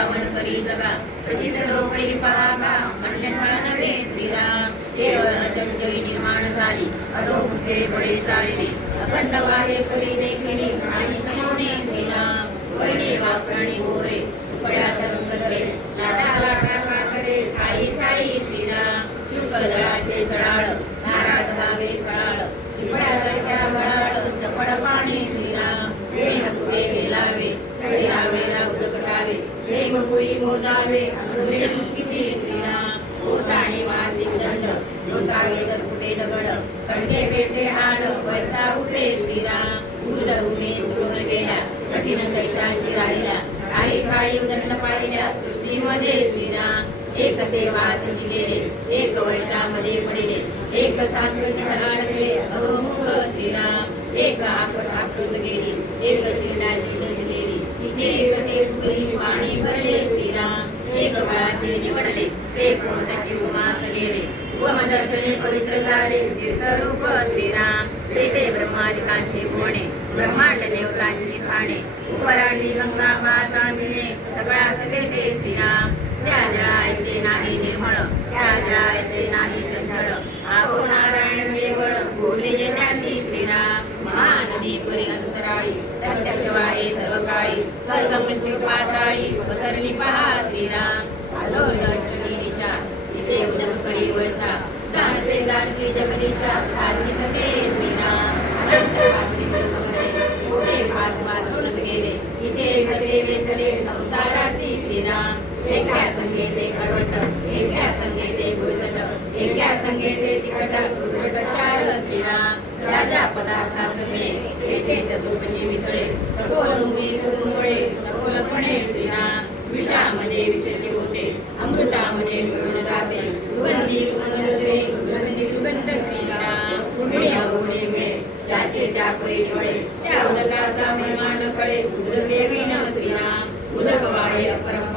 पावन करी जगा प्रचित रोकडी पहागा अन्यथा नव्हे श्रीराम केवळ चंचली निर्माण झाली अधोमुखे बळे चालले अखंड वाहे करी देखिली आणि चिवणे श्रीराम वळणे वाकरणी गोरे कळ्या तरंग धरे लाटा लाटा कातरे ठाई ठाई श्रीराम शुक्लदळाचे चढाळ नाराज धावे खळाळ चिपळ्या चढक्या बळाळ चपड पाणी श्रीराम वेण पुढे गेलावे सैरावेला उदकटावे हे मकुई मोजावे अनुरे किती श्रीराम ओसाणी वादी दंड लोकावे तर कुठे दगड खडके पेटे हाड वैसा उठे श्रीराम उलगुमे उडून गेल्या कठीण कैसाची राहिल्या काही काळी उदंड पाहिल्या सृष्टीमध्ये श्रीराम एक ते वादची गेले एक वर्षामध्ये पडिले एक सात्विक अडकले अवमुख श्रीराम एक आपट आकृत गेली एक चिंडाची नदी गेली इथे फुली पाणी भरले श्रीराम एक बाळाचे निवडले ते कोणत्याची उमास गेले उपमदर्शने पवित्र झाले तीर्थरूप श्रीराम तेथे ब्रह्मादिकांची कोणे ब्रह्मांड देवतांची खाणे उपराणी गंगा माता मिळणे सगळा सगळे श्रीराम त्या जळायचे नाही निर्मळ त्या जळायचे नाही चंचळ आपो नारायण वेवळ बोलले त्याची श्रीराम महानदी पुरी अंतराळी प्रत्यक्ष वाहे सर्व काळी स्वर्ग मृत्यू पाताळी पसरली पहा श्रीराम आलोरी अष्टमी दिशा दिशे उदकळी वळसा जाणते जाणती जगदीशा सात्विकते श्रीराम मोठे भात वाजवूनच गेले इथे घरे वेचले संसाराशी श्रीराम एका संगीते कडवट एका संगीते गुळचट एका संगीते तिखट गुळचटार श्रीराम राजा पदार्था सगळे येथे चतुर्पची मिसळे सखोल भूमी सुदुंबळे सखोलपणे श्रीराम विषामध्ये विषाचे होते अमृतामध्ये मिळून जाते सुगंधी सुगंधते सुगंधी सुगंध श्रीराम मिळे मिळे ज्याचे त्या परी निवळे त्या उदकाचा महिमान कळे उदके विण श्रीराम उदक वाळे अपरम